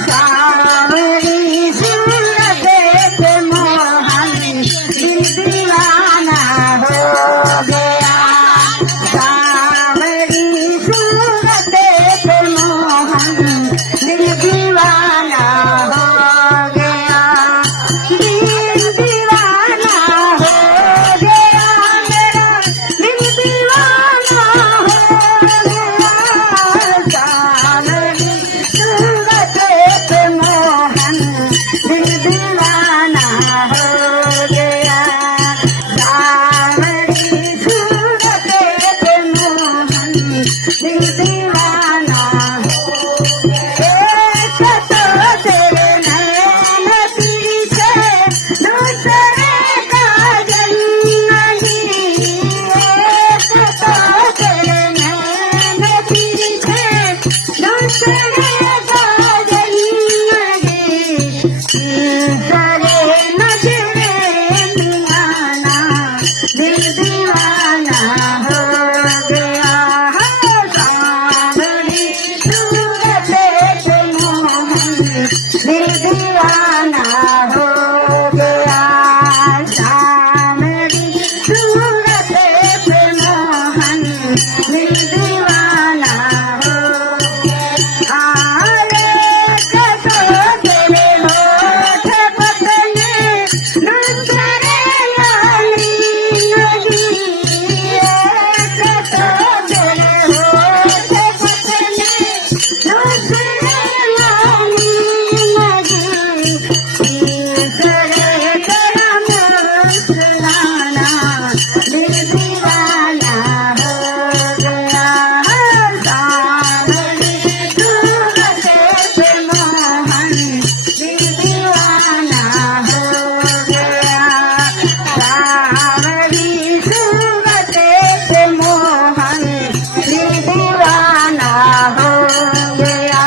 सावरी सूरत पे मोहन दिल दीवाना हो गया। सावरी सूरत पे मोहन दिल दीवाना हो गया। दिल दीवाना हो गया मेरा, दिल दीवाना हो गया। सावरी सूरत पे मोहन दिल दीवाना हो गया। सावरी सूरत पे मोहन दिल दीवाना हो गया। एक तो तेरे नैन पीछे दूसरे का जन्नती। एक तो तेरे नैन पीछे दूसरे का जन्नती। तीसरे नजरे मिलाना दिल दीवाना हो गया। सावरी सूरत पे मोहन दिल दीवाना हो गया। सावरी सूरत पे मोहन दिल दीवाना हो गया। एक तो तेरे होठ पतले दूसरे लाली नदी। एक तो तेरे होठ पतले दूसरे लाली नदी। तीसरे तेरा मुस्कुराना दिल दीवाना हो गया। सावरी सूरत पे मोहन दिल दीवाना हो गया। सावरी सूरत पे मोहन दिल दीवाना हो गया।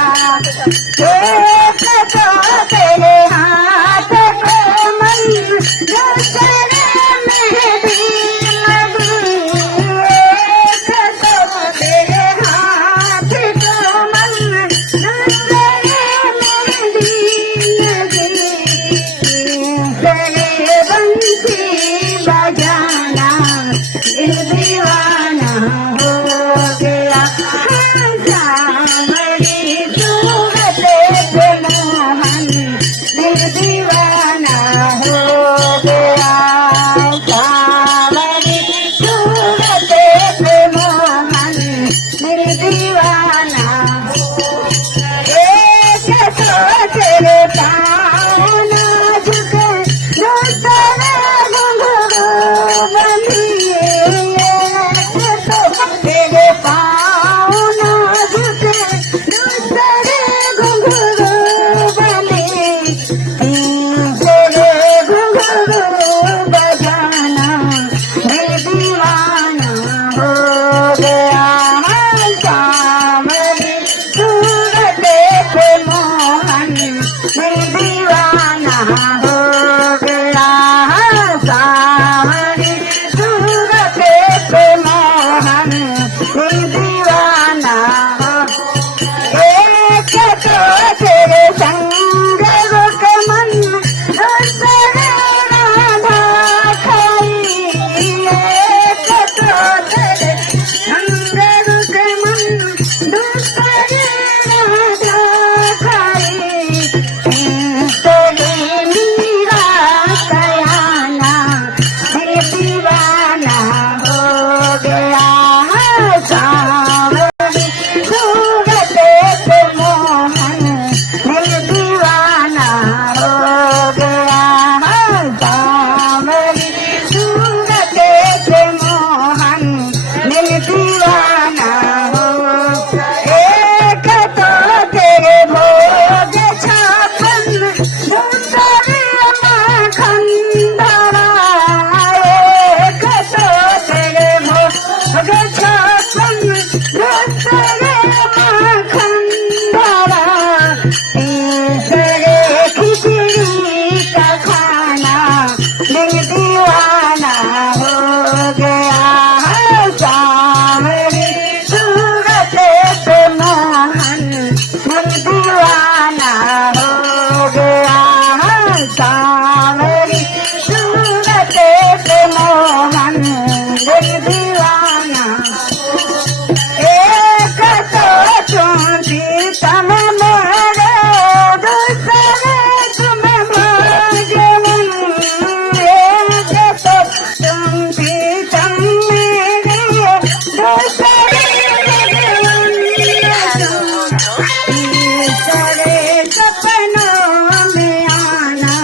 तीसरे सपनों में आना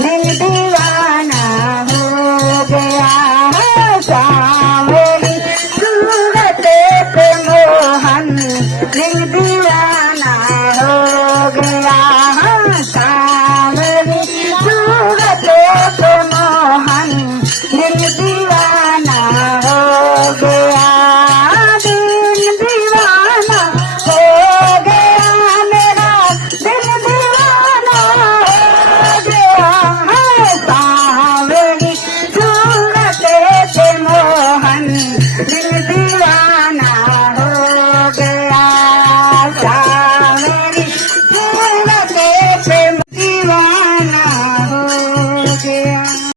दिल दीवाना हो गया सांवली सूरत पे मोहन दिल दीवाना हो गया सांवली सूरत पे मोहन दिल दीवाना हो गया दिल दीवाना हो गया मेरा दिल दीवाना हो गया सांवली सूरत पे मोहन दिल दीवाना